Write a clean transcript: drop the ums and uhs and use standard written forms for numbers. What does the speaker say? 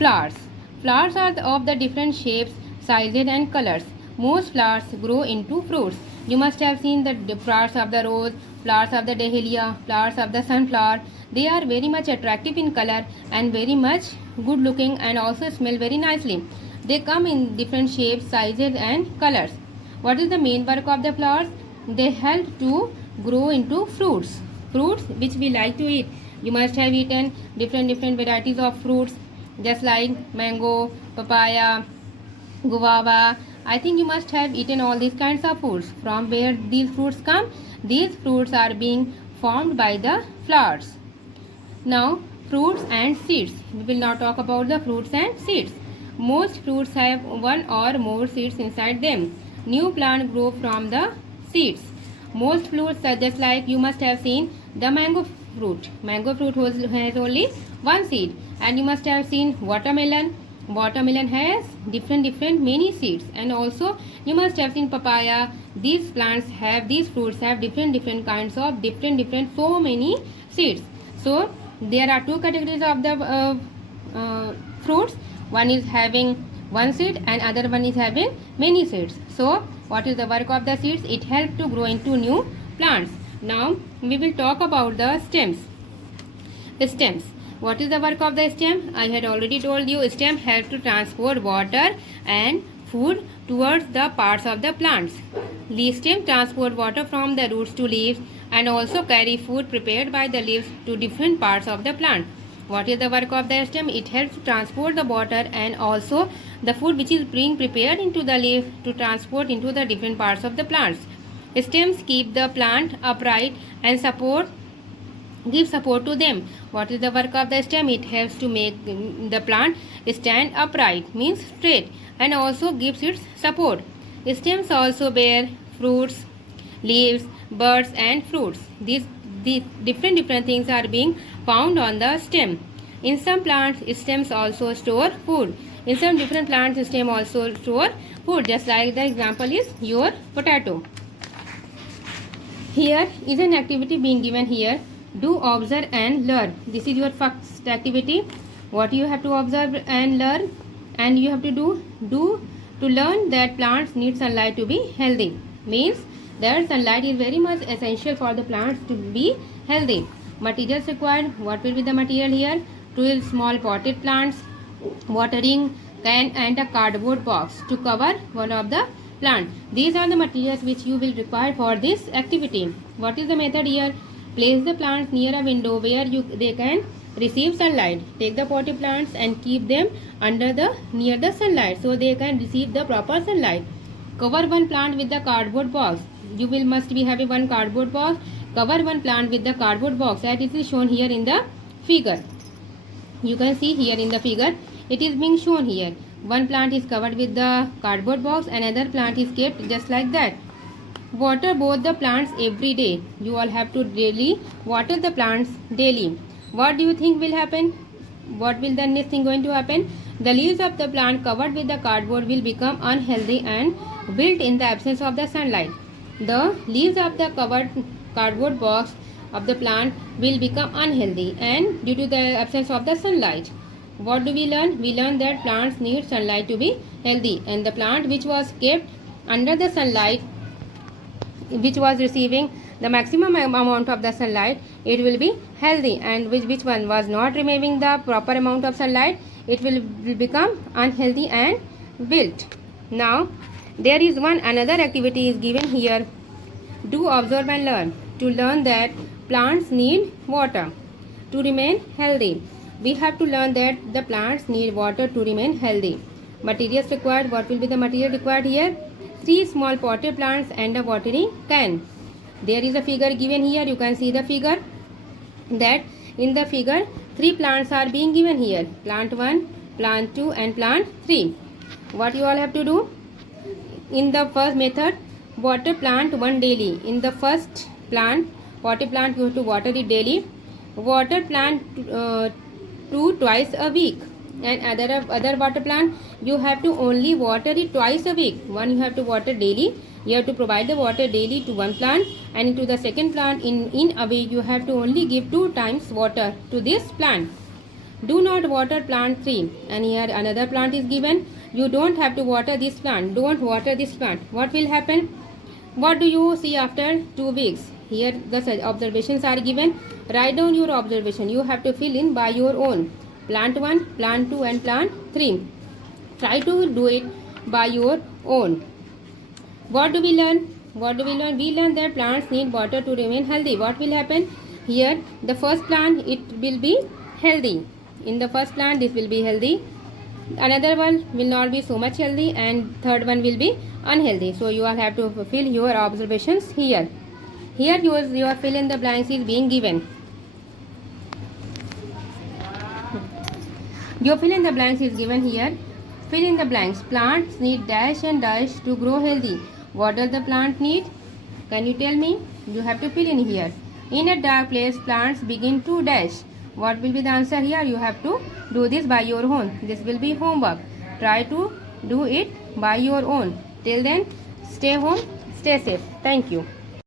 Flowers. Flowers are of the different shapes, sizes and colors. Most flowers grow into fruits. You must have seen the flowers of the rose, flowers of the dahlia, flowers of the sunflower. They are very much attractive in color and very much good looking and also smell very nicely. They come in different shapes, sizes and colors. What is the main work of the flowers? They help to grow into fruits. Fruits which we like to eat. You must have eaten different varieties of fruits just like mango, papaya, guava. I think you must have eaten all these kinds of fruits. From where these fruits come? These fruits are being formed by the flowers. Now, fruits and seeds. We will now talk about the fruits and seeds. Most fruits have one or more seeds inside them. New plants grow from the seeds. Most fruits are just like you must have seen the mango fruit. Mango fruit has only one seed. And you must have seen watermelon. Watermelon has different many seeds. And also you must have seen papaya. These fruits have different kinds of different so many seeds. So there are two categories of the fruits. One is having one seed and other one is having many seeds. So what is the work of the seeds? It helps to grow into new plants. Now we will talk about the stems. Stems. What is the work of the stem? I had already told you stem helps to transport water and food towards the parts of the plants. Leaf stem transport water from the roots to leaves and also carry food prepared by the leaves to different parts of the plant. What is the work of the stem? It helps to transport the water and also the food which is being prepared into the leaf to transport into the different parts of the plants. Stems keep the plant upright and give support to them. What is the work of the stem? It helps to make the plant stand upright, means straight, and also gives its support. Stems also bear fruits, leaves, buds and fruits. These different things are being found on the stem. In some plants, stems also store food. In some different plants, stem also store food. Just like the example is your potato. Here is an activity being given here. Do, observe and learn. This is your first activity. What you have to observe and learn, and you have to do to learn that plants need sunlight to be healthy. Means that sunlight is very much essential for the plants to be healthy. Materials required. What will be the material here? 12 small potted plants, watering can and a cardboard box to cover one of the plant. These are the materials which you will require for this activity. What is the method here? Place the plants near a window where they can receive sunlight. Take the potted plants and keep them near the sunlight so they can receive the proper sunlight. Cover one plant with the cardboard box. You must be having one cardboard box. Cover one plant with the cardboard box as it is shown here in the figure. You can see here in the figure it is being shown here. One plant is covered with the cardboard box, another plant is kept just like that. Water both the plants every day. You all have to daily water the plants daily. What do you think will happen? What will the next thing going to happen? The leaves of the plant covered with the cardboard will become unhealthy and wilt in the absence of the sunlight. The leaves of the covered cardboard box of the plant will become unhealthy and due to the absence of the sunlight. What do we learn? We learn that plants need sunlight to be healthy, and the plant which was kept under the sunlight, which was receiving the maximum amount of the sunlight, it will be healthy, and which one was not receiving the proper amount of sunlight, it will become unhealthy and wilt. Now there is another activity is given here. Do, observe and learn. To learn that plants need water to remain healthy. We have to learn that the plants need water to remain healthy. Materials required. What will be the material required here? 3 small potted plants and a watering can. There is a figure given here. You can see the figure. That in the figure 3 plants are being given here. Plant 1, plant 2 and plant 3. What you all have to do? In the first method, water plant 1 daily. In the first plant, potted plant, you have to water it daily. Water plant 2 twice a week. And other water plant, you have to only water it twice a week. One you have to water daily. You have to provide the water daily to one plant, and into the second plant in a week you have to only give 2 times water to this plant. Do not water plant 3. And here another plant is given. You don't have to water this plant. Don't water this plant. What will happen? What do you see after 2 weeks? Here the observations are given. Write down your observation. You have to fill in by your own. Plant 1, plant 2 and plant 3. Try to do it by your own. What do we learn? What do we learn? We learn that plants need water to remain healthy. What will happen? Here the first plant, it will be healthy. In the first plant this will be healthy. Another one will not be so much healthy, and third one will be unhealthy. So you all have to fill your observations here. Here your fill in the blanks is being given. Your fill in the blanks is given here. Fill in the blanks. Plants need dash and dash to grow healthy. What does the plant need? Can you tell me? You have to fill in here. In a dark place, plants begin to dash. What will be the answer here? You have to do this by your own. This will be homework. Try to do it by your own. Till then, stay home, stay safe. Thank you.